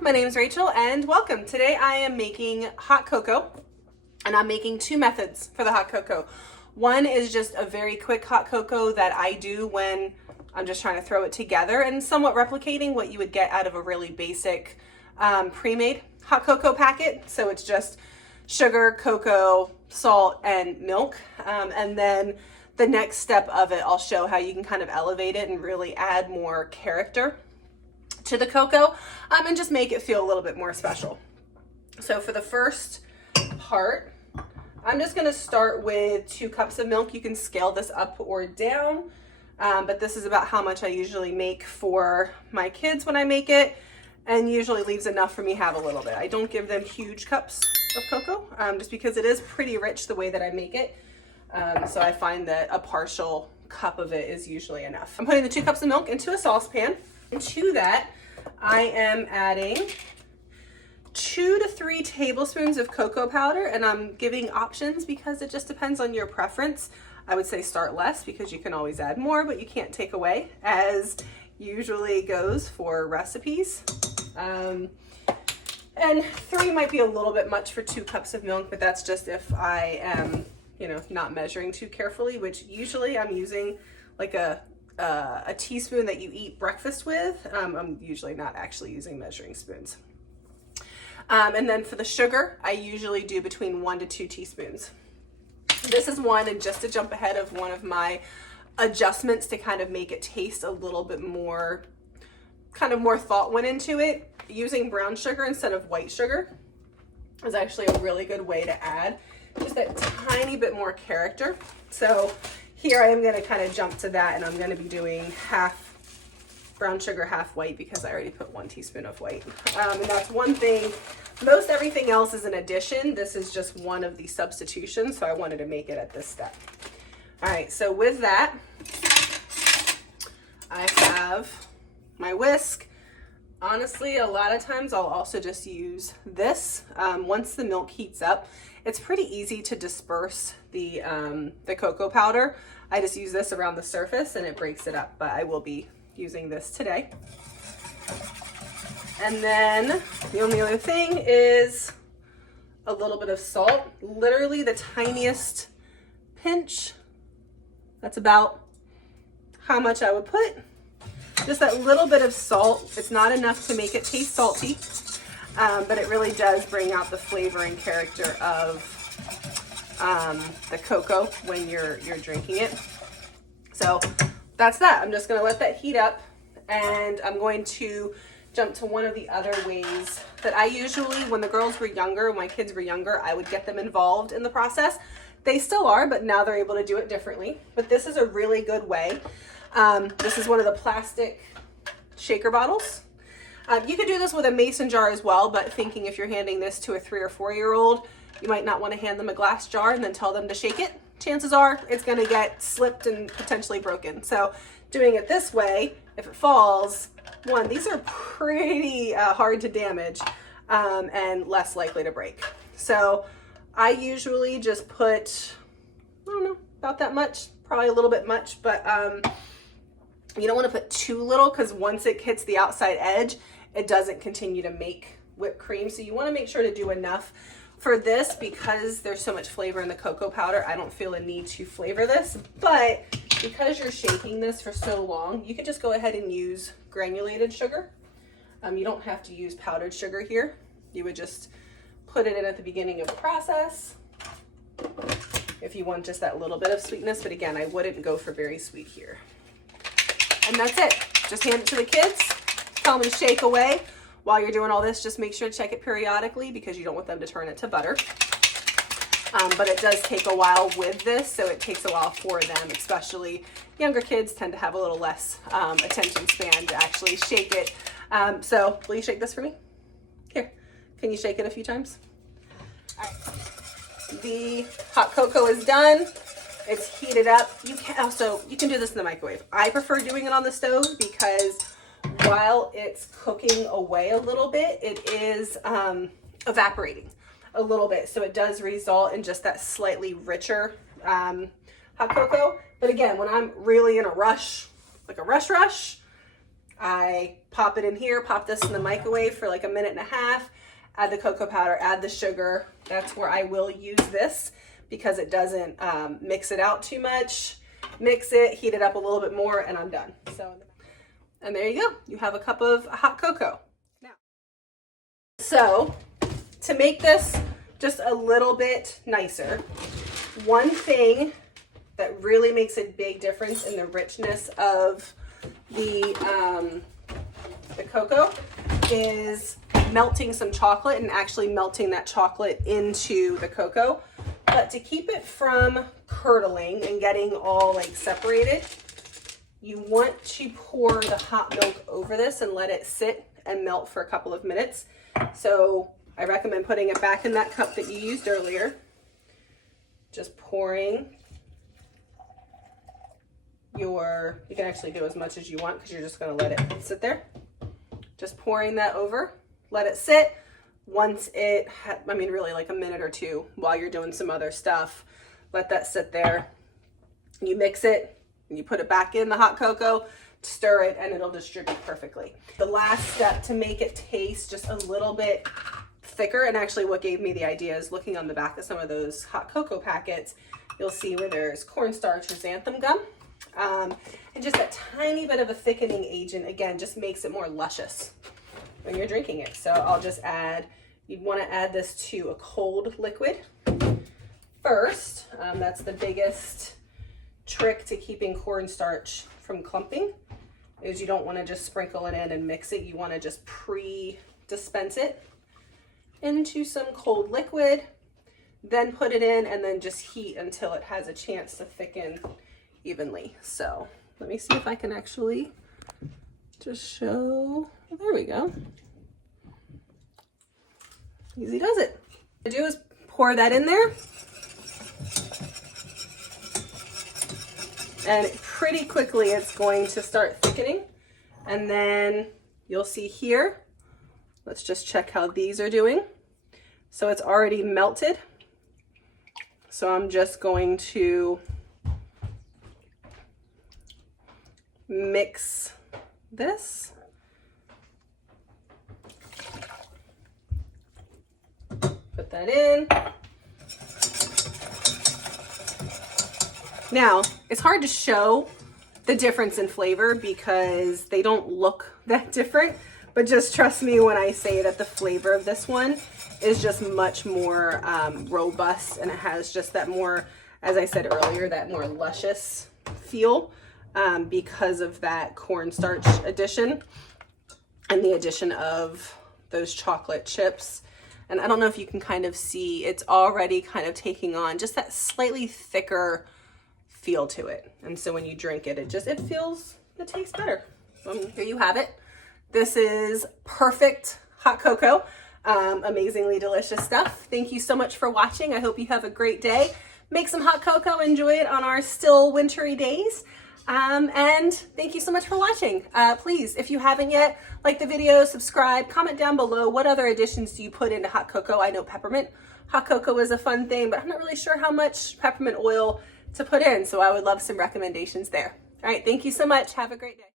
my name is Rachel and welcome. Today I am making hot cocoa and I'm making two methods for the hot cocoa. One is just a very quick hot cocoa that I do when I'm just trying to throw it together and somewhat replicating what you would get out of a really basic pre-made hot cocoa packet. So it's just sugar, cocoa, salt, and milk. And then the next step of it, I'll show how you can kind of elevate it and really add more character to the cocoa and just make it feel a little bit more special. So for the first part, I'm just going to start with 2 cups of milk. You can scale this up or down, but this is about how much I usually make for my kids when I make it, and usually leaves enough for me to have a little bit. I don't give them huge cups of cocoa just because it is pretty rich the way that I make it. So I find that a partial cup of it is usually enough. I'm putting the 2 cups of milk into a saucepan. And to that, I am adding 2 to 3 tablespoons of cocoa powder, and I'm giving options because it just depends on your preference. I would say start less because you can always add more, but you can't take away, as usually goes for recipes. And 3 might be a little bit much for 2 cups of milk, but that's just if I am, not measuring too carefully, which usually I'm using like a teaspoon that you eat breakfast with. I'm usually not actually using measuring spoons. And then for the sugar, I usually do between 1 to 2 teaspoons. This is one, and just to jump ahead of one of my adjustments to kind of make it taste a little bit more, more thought went into it. Using brown sugar instead of white sugar is actually a really good way to add just a tiny bit more character. So here I am going to kind of jump to that, and I'm going to be doing half brown sugar, half white, because I already put 1 teaspoon of white. And that's one thing. Most everything else is an addition. This is just one of the substitutions, so I wanted to make it at this step. All right, so with that, I have my whisk. Honestly, a lot of times I'll also just use this. Once the milk heats up, it's pretty easy to disperse the cocoa powder. I just use this around the surface and it breaks it up, but I will be using this today. And then the only other thing is a little bit of salt, literally the tiniest pinch. That's about how much I would put. Just that little bit of salt. It's not enough to make it taste salty, but it really does bring out the flavor and character of the cocoa when you're drinking it. So that's that. I'm just going to let that heat up, and I'm going to jump to one of the other ways that I usually, when the girls were younger, when my kids were younger, I would get them involved in the process. They still are, but now they're able to do it differently. But this is a really good way. This is one of the plastic shaker bottles. You could do this with a mason jar as well, but thinking if you're handing this to a 3 or 4-year-old, you might not want to hand them a glass jar and then tell them to shake it. Chances are it's going to get slipped and potentially broken. So doing it this way, if it falls, these are pretty hard to damage and less likely to break. So I usually just put, I don't know, about that much, probably a little bit much, but you don't want to put too little, because once it hits the outside edge, it doesn't continue to make whipped cream. So you want to make sure to do enough. For this, because there's so much flavor in the cocoa powder, I don't feel a need to flavor this, but because you're shaking this for so long, you could just go ahead and use granulated sugar. You don't have to use powdered sugar here. You would just put it in at the beginning of the process if you want just that little bit of sweetness, but again, I wouldn't go for very sweet here. And that's it. Just hand it to the kids, tell them to shake away. While you're doing all this, just make sure to check it periodically because you don't want them to turn it to butter. But it does take a while with this, so it takes a while for them, especially younger kids tend to have a little less attention span to actually shake it. So will you shake this for me? Here, can you shake it a few times? All right. The hot cocoa is done. It's heated up. You can do this in the microwave. I prefer doing it on the stove because while it's cooking away a little bit, it is evaporating a little bit. So it does result in just that slightly richer hot cocoa. But again, when I'm really in a rush, like a rush, I pop it in here, pop this in the microwave for like a minute and a half, add the cocoa powder, add the sugar. That's where I will use this because it doesn't mix it out too much. Mix it, heat it up a little bit more, and I'm done. So, and there you go. You have a cup of hot cocoa. Now, so to make this just a little bit nicer, one thing that really makes a big difference in the richness of the cocoa is melting some chocolate and actually melting that chocolate into the cocoa. But to keep it from curdling and getting all like separated, you want to pour the hot milk over this and let it sit and melt for a couple of minutes. So I recommend putting it back in that cup that you used earlier. Just pouring you can actually do as much as you want because you're just going to let it sit there. Just pouring that over, let it sit. Once it, really like a minute or two while you're doing some other stuff, let that sit there. You mix it and you put it back in the hot cocoa, stir it, and it'll distribute perfectly. The last step to make it taste just a little bit thicker, and actually what gave me the idea is looking on the back of some of those hot cocoa packets, you'll see where there's cornstarch or xanthan gum. And just a tiny bit of a thickening agent, again, just makes it more luscious when you're drinking it. So I'll just add, you'd want to add this to a cold liquid first. That's the biggest trick to keeping cornstarch from clumping, is you don't want to just sprinkle it in and mix it. You want to just pre-dispense it into some cold liquid, then put it in, and then just heat until it has a chance to thicken evenly. So let me see if I can actually just show. There we go. Easy does it. What I do is pour that in there, and pretty quickly it's going to start thickening. And then you'll see here, let's just check how these are doing. So it's already melted. So I'm just going to mix this. Put that in. Now, it's hard to show the difference in flavor because they don't look that different, but just trust me when I say that the flavor of this one is just much more robust, and it has just that more, as I said earlier, that more luscious feel because of that cornstarch addition and the addition of those chocolate chips. And I don't know if you can kind of see, it's already kind of taking on just that slightly thicker feel to it. And so when you drink it, it tastes better. Here you have it. This is perfect hot cocoa. Amazingly delicious stuff. Thank you so much for watching. I hope you have a great day. Make some hot cocoa, enjoy it on our still wintry days. And thank you so much for watching. Please, if you haven't yet, like the video, subscribe, comment down below what other additions do you put into hot cocoa. I know peppermint hot cocoa is a fun thing, but I'm not really sure how much peppermint oil to put in, so I would love some recommendations there. All right, thank you so much. Have a great day.